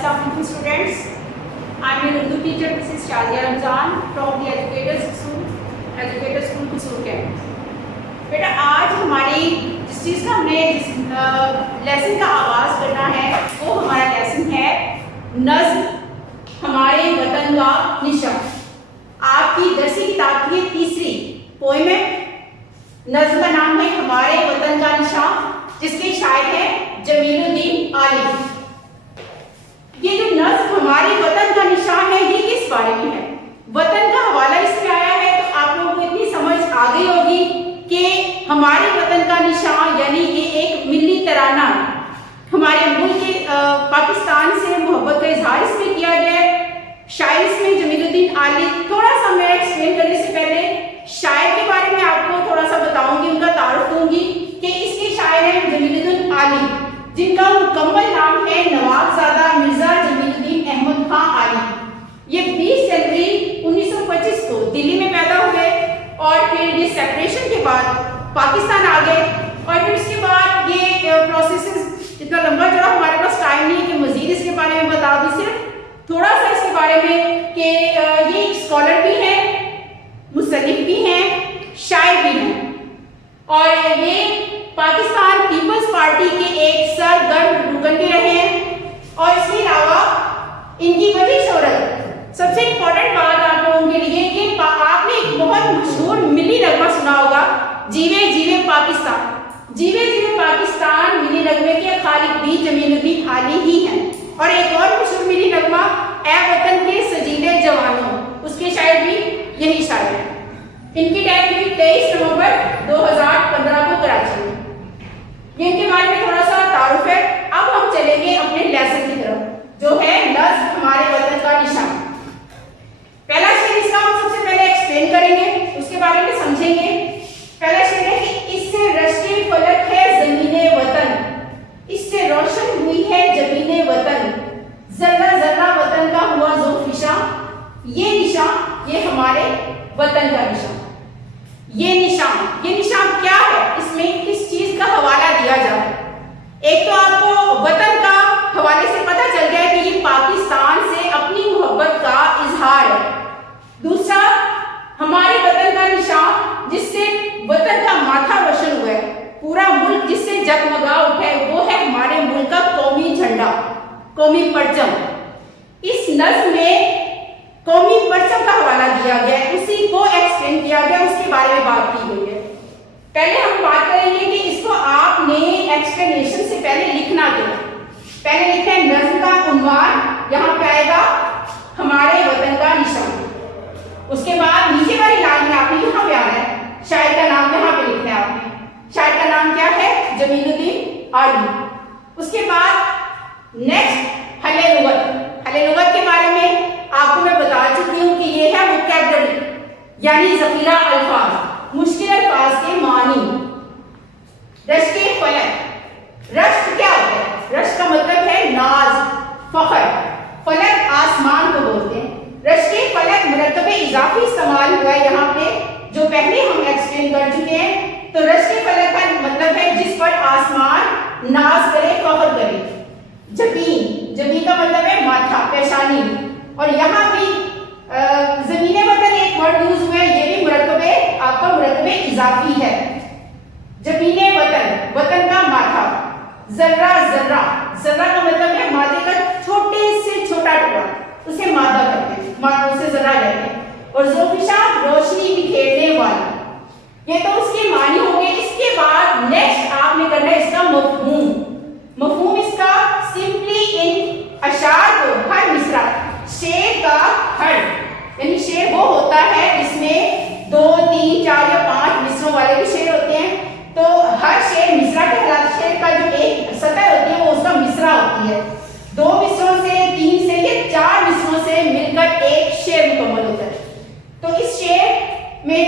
Assalamualaikum students. I am your Urdu teacher Mrs. Shazia Ramzan from the Educators School Qusur Campus. बेटा आज हमारी जिस चीज़ का हमने लेसन का आगाज़ करना है वो हमारा लेसन है नज़्म हमारे वतन का निशान। आपकी दरसी किताब की तीसरी पोएम है। नज़्म का नाम है हमारे वतन का निशान, जिसके शायर है जमीलुद्दीन आली। ये जो नज़्म हमारे वतन का निशान है ये किस बारे में है? वतन का हवाला इसमें आया है तो आप लोगों को इतनी समझ आ गई होगी कि हमारे वतन का निशान यानी ये एक मिली तराना हमारे मुल्क पाकिस्तान से मोहब्बत का इजहार इसमें किया गया है। शायर इसमें जमीलुद्दीन आली। थोड़ा सा मैं एक्सप्लेन करने से पहले शायर के बारे में आपको थोड़ा सा बताऊंगी, उनका तारुफ दूंगी कि इसके शायर हैं जमीलुद्दीन आली, जिनका मुकम्मल नाम है नवाबजादा मिर्जा जमीलुद्दीन अहमद खां आली। ये 20 जनवरी 1925 को दिल्ली में पैदा हुए और फिर ये सेपरेशन के बाद पाकिस्तान आ गए और फिर उसके बाद ये प्रोसेस इतना लंबा चला, हमारे पास टाइम नहीं है कि मजीद इसके बारे में बता दूं। सिर्फ थोड़ा सा इसके बारे में कि ये एक स्कॉलर भी हैं, मुसन्निफ भी हैं, शायर भी हैं और ये पाकिस्तान पीपल्स पार्टी के एक सरगर्म रुकन भी रहे हैं। और इसके अलावा इनकी बड़ी शोहरत, सबसे इम्पोर्टेंट बात आप लोगों के लिए कि आपने एक बहुत मशहूर मिली नगमा सुना होगा, जीवे जीवे पाकिस्तान। जीवे जीवे पाकिस्तान मिली नगमे के खालिक भी जमीलुद्दीन आली ही हैं। और एक और मशहूर मिली नगमा ए वतन के सजीले जवानों, उसके शायर भी यही शायर हैं। इनकी डेथ हुई 23 नवंबर 2015 को कराची में। ये इनके बारे में थोड़ा सा तारुफ है। अब हम चलेंगे अपने लेसन की तरफ, जो है नज़्म हमारे वतन का निशान। पहला शेर इसका हम सबसे पहले एक्सप्लेन करेंगे, उसके बारे में समझेंगे। पहला शेर है कि इससे रश्के फलक है ज़मीने वतन, इससे रोशन हुई है जमीने वतन, जर्रा जर्रा वतन का हुआ ज़ोफिशा। ये निशान, ये हमारे वतन का निशान। ये निशान क्या है? इसमें किस चीज का हवाला दिया जा रहा है? एक तो आपको वतन का हवाले से पता चल गया कि ये पाकिस्तान से अपनी मोहब्बत का इजहार है। दूसरा, हमारे वतन का निशान, जिससे वतन का माथा रोशन हुआ है, पूरा मुल्क जिससे जगमगा उठा है, वो है हमारे मुल्क का कौमी झंडा, कौमी परचम। इस नज़्म में कौमी परचम का हवाला दिया गया है, उसी को एक्सप्लेन किया गया, उसके बारे में बात की गई है। पहले हम बात करेंगे कि इसको आपने एक्सप्लेनेशन से पहले लिखना क्या है। पहले लिखते हैं नज़्म का उन्वान, यहाँ पे आएगा हमारे वतन का निशान। उसके बाद नीचे वाली लाइन में आपने यहाँ पे आना है, शायर का नाम यहाँ पे लिखना है आपने। शायर का नाम क्या है? जमीलुद्दीन आली। उसके बाद नेक्स्ट हले लुगत के बारे में आपको मैं बता चुकी हूँ कि ये है वोकैबुलरी यानी ज़ख़ीरा अल्फाज, मुश्किल अल्फाज के मानी। रश्क फलक, रश्क क्या होता है? रश्क का मतलब है नाज, फख्र। फलक आसमान को बोलते हैं। रश्क फलक मुरक्कबे इजाफी इस्तेमाल हुआ है यहाँ पे, जो पहले हम एक्सप्लेन कर चुके हैं। तो रश्क फलक का मतलब है जिस पर आसमान नाज करे, फख्र करे। जबीन का मतलब है माथा, पेशानी। और यहाँ भी ज़मीने वतन एक वर्ड यूज हुआ है, ये भी मुरक्कबे इजाफी है। जबीने वतन का माथा। जर्रा का मतलब है माथे का छोटे से छोटा टुकड़ा, उसे मादा कहते हैं, उसे जर्रा कहते हैं। और ज़ोफिशा रोशनी बिखेरने वाली। ये तो उसके मानी हो गए। इसके बाद नेक्स्ट आपने करना है इसका मफहूम इसका सिंपली इन अशार को हर मिसरा, शेर का हर यानी शेर वो होता है जिसमें 2, 3, 4 या 5 मिसरों वाले भी शेर होते हैं। तो हर शेर मिसरा कहलाता है। शेर का जो एक सतह होती है वो उसका मिसरा होती है। 2 मिसरों से, 3 से या 4 मिसरों से मिलकर एक शेर मुकम्मल होता है। तो इस शेर में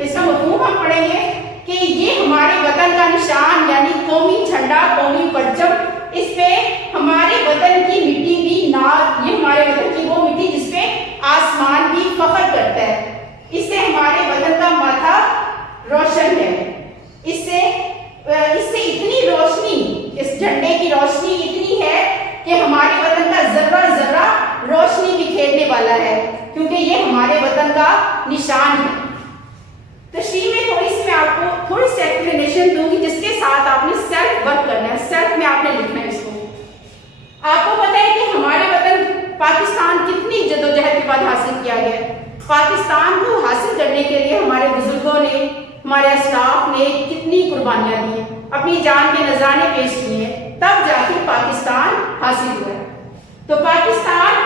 इसका मफहूम हम पढ़ेंगे कि ये हमारे वतन का निशान यानी कौमी झंडा, कौमी परचम। इस पे हमारे वतन की मिट्टी भी ये हमारे वतन की वो मिट्टी जिसपे आसमान भी फख्र करता है। इससे हमारे वतन का माथा रोशन है। इससे इतनी रोशनी, इस झंडे की रोशनी इतनी है कि हमारे वतन والا ہے کیونکہ یہ ہمارے وطن کا نشان ہے۔ تشریح میں تھوڑی سی میں آپ کو تھوڑی سی ایکسپلینیشن دوں گی جس کے ساتھ آپ نے سیلف ورک کرنا ہے، سیلف میں آپ نے لکھنا ہے اس کو۔ آپ کو پتہ ہے کہ ہمارے وطن پاکستان کتنی جدوجہد کے بعد حاصل کیا گیا۔ پاکستان کو حاصل کرنے کے لیے ہمارے بزرگوں نے، ہمارے اسلاف نے کتنی قربانیاں دی ہیں، اپنی جان کے نذرانے پیش کیے ہیں، تب جا کے پاکستان حاصل ہوا ہے۔ تو پاکستان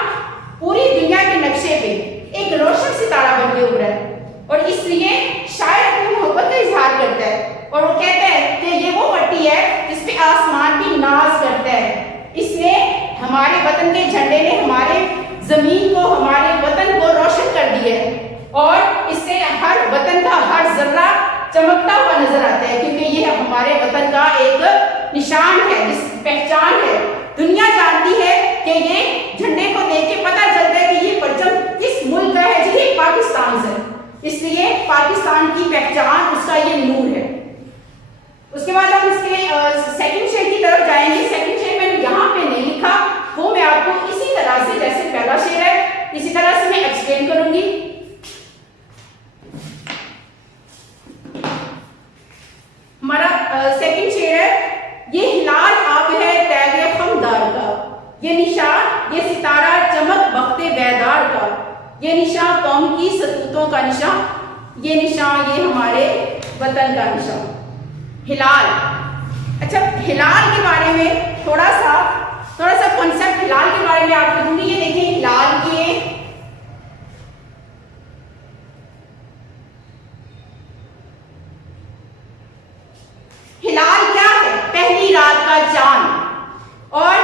پوری دنیا کے نقشے پہ ایک روشن ستارہ بن کے ابھرا ہے، اور اس لیے شاعر اپنی محبت کا اظہار کرتا ہے اور وہ کہتا ہے کہ یہ وہ مٹی ہے جس پہ آسمان بھی ناز کرتا ہے۔ اس نے ہمارے وطن کے جھنڈے نے ہمارے زمین کو، ہمارے وطن کو روشن کر دیا ہے، اور اس سے ہر وطن کا ہر ذرہ چمکتا ہوا نظر آتا ہے کیونکہ یہ ہمارے وطن کا ایک نشان ہے، جس پہچان ہے۔ دنیا جانتی ہے کہ یہ جھنڈے کو دیکھ کے پتہ چلتا ہے کہ یہ پرچم کس ملک کا ہے، یہ پاکستان سے، اس لیے پاکستان کی پہچان اس کا یہ نور ہے۔ اس کے بعد ہم اس کے سیکنڈ شیئر کی طرف جائیں گے۔ سیکنڈ شیئر میں نے یہاں پہ نہیں لکھا، وہ میں آپ کو اسی طرح سے جیسے پہلا شیئر ہے اسی طرح سے میں ایکسپلین کروں گی۔ ہمارا سیکنڈ شیئر ہے، یہ ہلال آب ہے تیغ خمدار کا، یہ نشان، یہ ستارہ چمک بخت بیدار کا، یہ نشان قوم کی ستوتوں کا نشان، یہ نشان یہ ہمارے وطن کا نشان۔ ہلال، اچھا ہلال کے بارے میں تھوڑا سا کنسپٹ ہلال کے بارے میں آپ کو دوں گی۔ یہ دیکھیں ہلال کے ہلال کیا ہے؟ پہلی رات کا چاند، اور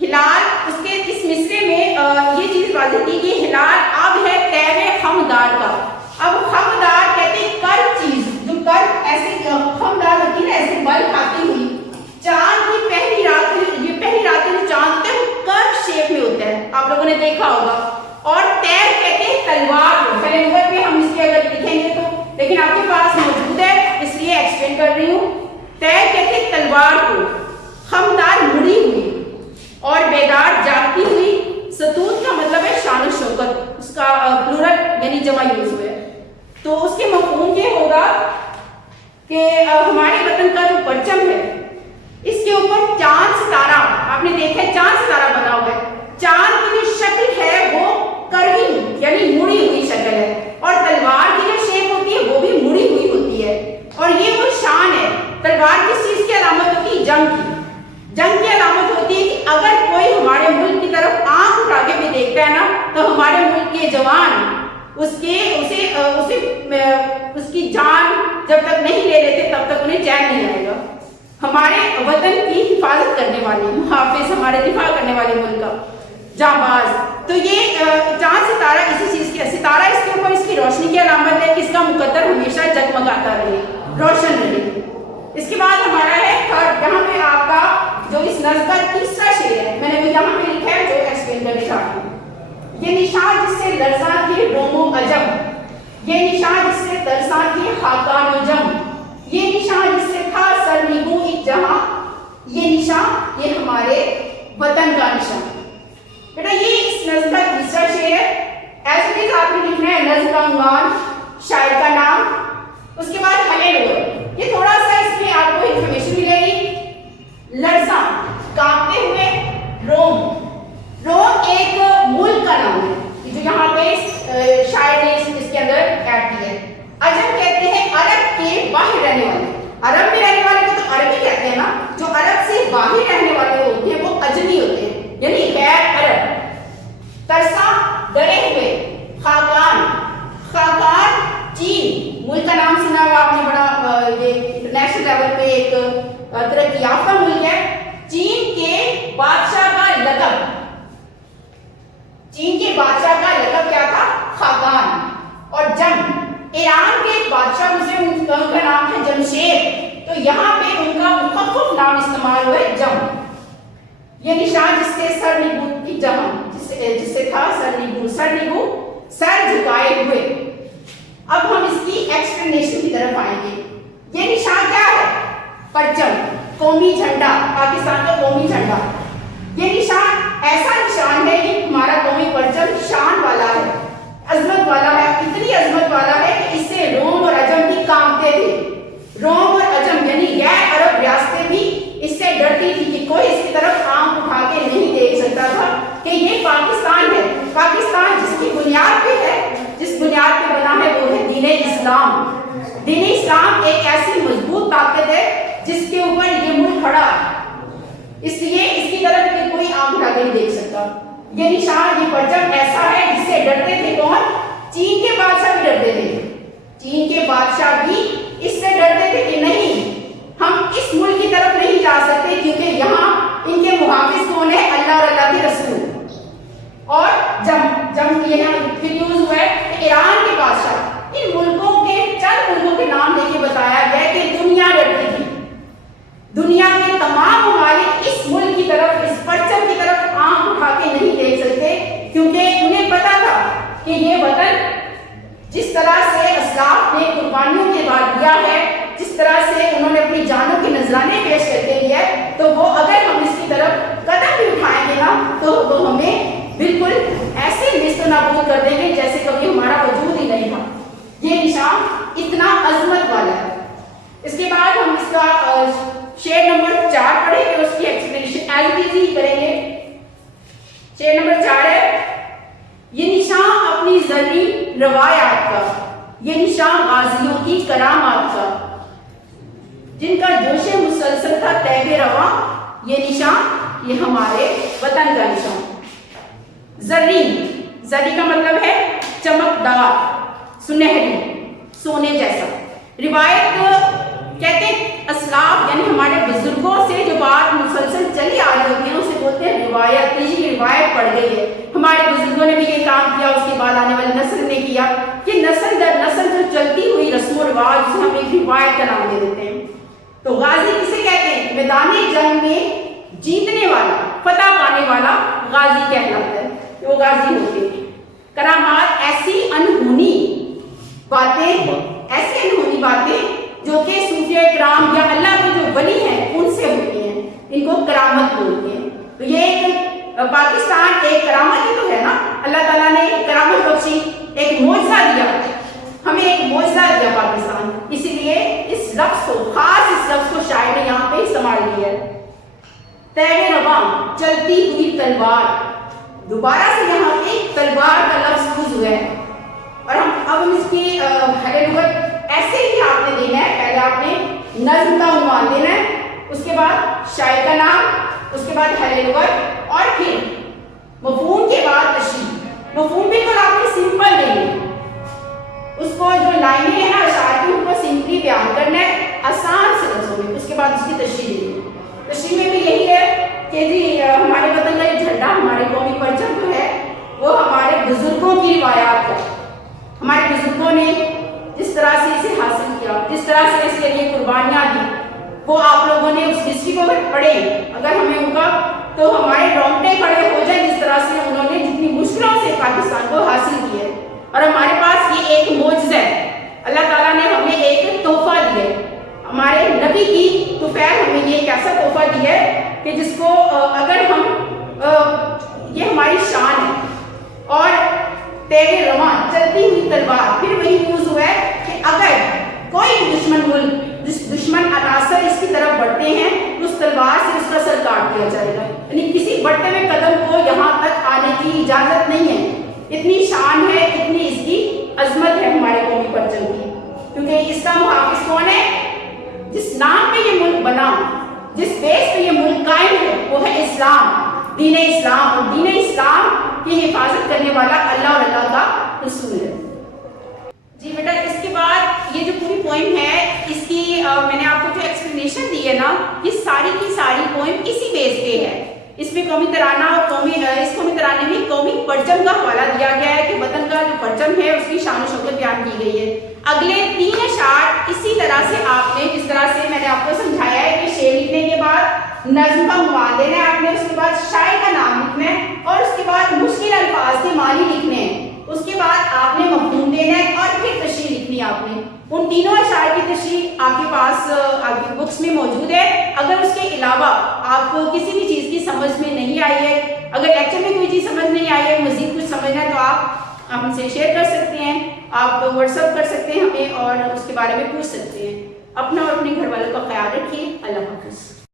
ہلال اس کے اس مصرے میں یہ چیز واضح تھی کہ ہلال اب ہے تیغ خمدار کا۔ اب خمدار کہتے ہیں کرب چیز، جو کرب ایسے خمدار ہوتی ہے نا، ایسے بل کھاتی ہوئی۔ چاند کی پہلی رات کے جو چاند ہوتا ہے وہ کرب شیپ میں ہوتا ہے، آپ لوگوں نے دیکھا ہوگا۔ اور تیغ کہتے ہیں تلوار کو، پہلے نمبر پہ ہم اس کے اگر لکھیں گے تو، لیکن آپ کے پاس موجود ہے اس لیے ایکسپلین کر رہی ہوں۔ تیغ کہتے ہیں تلوار کو، خمدار مڑی ہوئی، اور بیدار جاگتی ہوئی۔ ستوت کا مطلب ہے شان و شوکت، اس کا پلورل یعنی جمع یوز ہوا ہے، تو اس کے مفہوم یہ ہوگا کہ ہمارے وطن کا جو پرچم ہے اس کے اوپر چاند ستارہ، آپ نے دیکھا ہے چاند ستارہ بنا ہوا ہے، چاند کی جو شکل ہے وہ کروی یعنی مڑی ہوئی شکل ہے، اور تلوار کی جو شیپ ہوتی ہے وہ بھی مڑی ہوئی ہوتی ہے، اور یہ وہ شان ہے۔ تلوار کس چیز کی علامت ہوتی ہے؟ جنگ کی علامت ہوتی ہے کہ اگر کوئی ہمارے ملک کی طرف آنکھ اٹھا کے بھی دیکھتا ہے نا تو ہمارے ملک کے جوان اس کی جان جب تک نہیں لے لیتے تب تک انہیں چین نہیں آئے گا۔ ہمارے وطن کی حفاظت کرنے والے محافظ، ہمارے دفاع کرنے والے ملک کا جانباز، تو یہ چاند ستارہ اسی چیز کی، ستارہ اس کے اوپر اس کی روشنی کی علامت ہے کہ اس کا مقدر ہمیشہ جگمگاتا رہے، روشن رہے۔ اس کے بعد ہمارا ہے تھرڈ، یہاں پہ آپ کا جو اس نظم کا تیسرا شعر ہے، میں نے وہ یہاں پہ لکھا ہے جو ایکسپلین کرنے چاہتی ہوں۔ یہ نشان جس سے لرزاں تھے روم و عجم، یہ نشان جس سے ترساں تھے خاقان و جم، یہ نشان جس سے تھا سرنگوں ایک جہاں، یہ نشان یہ ہمارے وطن کا نشان۔ بیٹا یہ اس نظم کا تیسرا شعر ہے، ایز اٹ از آپ نے لکھنا ہے نظم کا عنوان، شاعر کا نام، اس کے بعد ہلے ڈول، یہ تھوڑا سا اس میں آپ کو انفارمیشن ملے گی۔ لرزاں کانپتے ہوئے، روم ایک ملک کا نام ہے جو یہاں پہ شاعر نے اس کے اندر ایڈ کیا ہے۔ عجم کہتے ہیں عرب کے باہر رہنے والے، عرب میں رہنے والے کو تو عربی کہتے ہیں نا، جو عرب سے باہر رہنے والے ہوتے ہیں وہ اجمی ہوتے ہیں یعنی غیر عرب۔ ترسا ڈرے ہوئے، خاقان چین، ملک کا نام سنا ہوا آپ نے، بڑا یہ انٹرنیشنل لیول پہ ایک ترقی یافتہ ملک ہے۔ چین کے بادشاہ کا لقب، چین کے بادشاہ کا لقب کیا تھا؟ خاقان۔ اور جم، ایران کے ایک بادشاہ گزرے، ان کا نام ہے جمشید، تو یہاں پہ ان کا مخفف نام استعمال ہوا ہے جم۔ یہ نشان جس سے سر نگو کی جمع، جس سے تھا سر نگو، سر جھکائے ہوئے۔ اب ہم اس کی ایکسپلینیشن کی طرف آئیں گے۔ یہ نشان کیا ہے؟ پرچم، قومی جھنڈا، پاکستان کا قومی جھنڈا۔ یہ نشان ایسا نشان ہے کہ ہمارا قومی پرچم شان ये निशान, ये परचम ऐसा है जिससे डरते थे कौन? चीन के बादशाह भी डरते थे। चीन के बादशाह भी इससे डरते थे कि नहीं, हम इस मुल्क की तरफ नहीं जा सकते, क्योंकि यहाँ इनके मुहाफिज कौन है? अल्लाह और अल्लाह के रसूल। और जब ये फिर यूज हुआ है कि ईरान के बादशाह, इन मुल्कों के चंद मुल्कों के नाम लेके बताया गया कि दुनिया डरती थी। दुनिया के तमाम ममालिक इस मुल्क की तरफ, इस परचम की तरफ आंख उठा के नहीं देख सकते, क्योंकि उन्हें पता था कि ये वतन जिस तरह से अस्लाफ ने कुर्बानियों के बाद दिया है, जिस तरह से उन्होंने अपनी जानों के नजराने पेश करके दिया है, तो वो अगर हम इसकी तरफ कदम भी उठाएंगे ना, तो वो हमें बिल्कुल ऐसे निस्त नाबूद कर देंगे जैसे कभी हमारा वजूद ही नहीं था। ये निशान इतना अजमत वाला है। इसके बाद हम इसका शेर नंबर 4 पढ़ेंगे, उसकी एक्सप्लेनेशन एज इट इज करेंगे। शेर नंबर 4 है, ये निशान अपनी जर्री रवायात का, ये निशान गाजियों की करामात का, जिनका जोशे मुसलसल था तैगे रवा, ये निशान, ये हमारे वतन का निशान। जर्री, जर्री का मतलब है चमकदार, सुनहरी, सोने जैसा। रिवायत कहते हैं असलाफ यानी हमारे बुजुर्गों से जो बात मुसलसल चली आ रही होती है उसे बोलते हैं रिवायत। ये रिवायत पड़ गई है, हमारे बुजुर्गों ने भी ये काम किया, उसके बाद आने वाली नस्ल ने किया कि नस्ल दर नस्ल जो चलती हुई रस्म रिवाज, उसे हम एक रिवायत का नाम दे देते हैं। तो गाजी किसे कहते हैं? मैदान जंग में जीतने वाला, फतह पाने वाला गाजी कहलाता है, वो गाजी होते हैं। करामात ऐसी अनहोनी बातें, ऐसी अनहोनी बातें जो कि सूफिया किराम या अल्लाह के जो वली हैं उनसे होती हैं, इनको करामत बोलते हैं। तो ये एक पाकिस्तान एक करामत ही तो है ना, अल्लाह ताला ने एक करामत बख्शी, एक मौजज़ा दिया, हमें एक मौजज़ा दिया पाकिस्तान, इसीलिए इस लफ्ज़ को, खास इस लफ्ज़ को शायर ने यहाँ पे इस्तेमाल किया है। तैरे रवा, चलती हुई तलवार, दोबारा से यहाँ पे तलवार का लफ्ज़ यूज हुआ है। और हम इसकी हरे लुगत ऐसे ही आपने देना है, पहले आपने नज़्म का उन्वान देना है, उसके बाद शायर का नाम, उसके बाद हरे लुगत, और फिर मफ़हूम के बाद तशरीह। मफ़हूम बिल्कुल आपने सिंपल देना है, उसको जो लाइनें हैं ना अशार की, उनको सिंपली बयान करना है आसान से लफ्ज़ों में, उसके बाद उसकी तशरीह देनी है। तशरीह में भी यही है कि जी हमारे वतन का ये झंडा, हमारे कौमी परचम जो है वो हमारे बुजुर्गों की रिवायात है। हमारे बुजुर्गों ने जिस तरह से इसे हासिल किया, जिस तरह से इसके लिए कुर्बानियाँ दी, वो आप लोगों ने उस हिस्ट्री को अगर पढ़े, अगर हमें उनका, तो हमारे रोंगटे खड़े हो जाए जिस तरह से उन्होंने जितनी मुश्किलों से पाकिस्तान को हासिल किया। और हमारे पास ये एक मौजज़ा है, अल्लाह ताला ने हमें एक तोहफा दिया है, हमारे नबी की तुफैल हमें ये एक ऐसा तोहफा दिया है कि जिसको अगर हम, ये हमारी शान है। और तेरे रवा, चलती हुई तलवार, फिर वही यूज हुआ है कि अगर कोई दुश्मन मुल्क, दुश्मन अनासर इसकी तरफ बढ़ते हैं तो उस तलवार से उसका सर काट दिया जाएगा, यानी किसी बढ़ते हुए कदम को यहाँ तक आने की इजाजत नहीं है। इतनी शान है, इतनी इसकी अजमत है हमारे कौमी परचम की, क्योंकि इसका मुहाफिज कौन है? जिस नाम पे ये मुल्क बना, जिस बेस पे ये मुल्क कायम है, वो है इस्लाम, दीन इस्लाम। और दीन इस्लाम की हिफाजत करने वाला अल्लाह और अल्लाह का रसूल है। जी बेटा, इसके बाद ये जो पूरी पोइम है, इसकी मैंने आपको जो एक्सप्लेनेशन दी है ना, ये सारी की सारी पोइम इसी बेस पे है। इसमें कौमी तराना और इस कौमी तराने में कौमी परचम का हवाला दिया गया है कि वतन का जो परचम है उसकी शान और शौकत बयान की गई है। अगले 3 अशार इसी तरह से आपने, जिस तरह से मैंने आपको समझाया है कि शेर लिखने के बाद नज़्म का उन्वान देना है आपने, उसके बाद शायर का नाम लिखना है, और उसके बाद मुश्किल अल्फाज के मानी लिखने हैं, उसके बाद आपने मफ़हूम देना है, और फिर तशरीह लिखनी है आपने। उन तीनों अशार की तशरीह आपके पास आपकी बुक्स में मौजूद है। अगर उसके अलावा आपको किसी भी चीज़ की समझ में नहीं आई है, अगर लेक्चर में कोई चीज़ समझ नहीं आई है, मज़ीद कुछ समझना है, तो आप हमसे शेयर कर सकते हैं, आप व्हाट्सअप कर सकते हैं हमें, और उसके बारे में पूछ सकते हैं। अपना और अपने घर वालों का ख्याल रखिए। अल्लाह हाफ़िज़।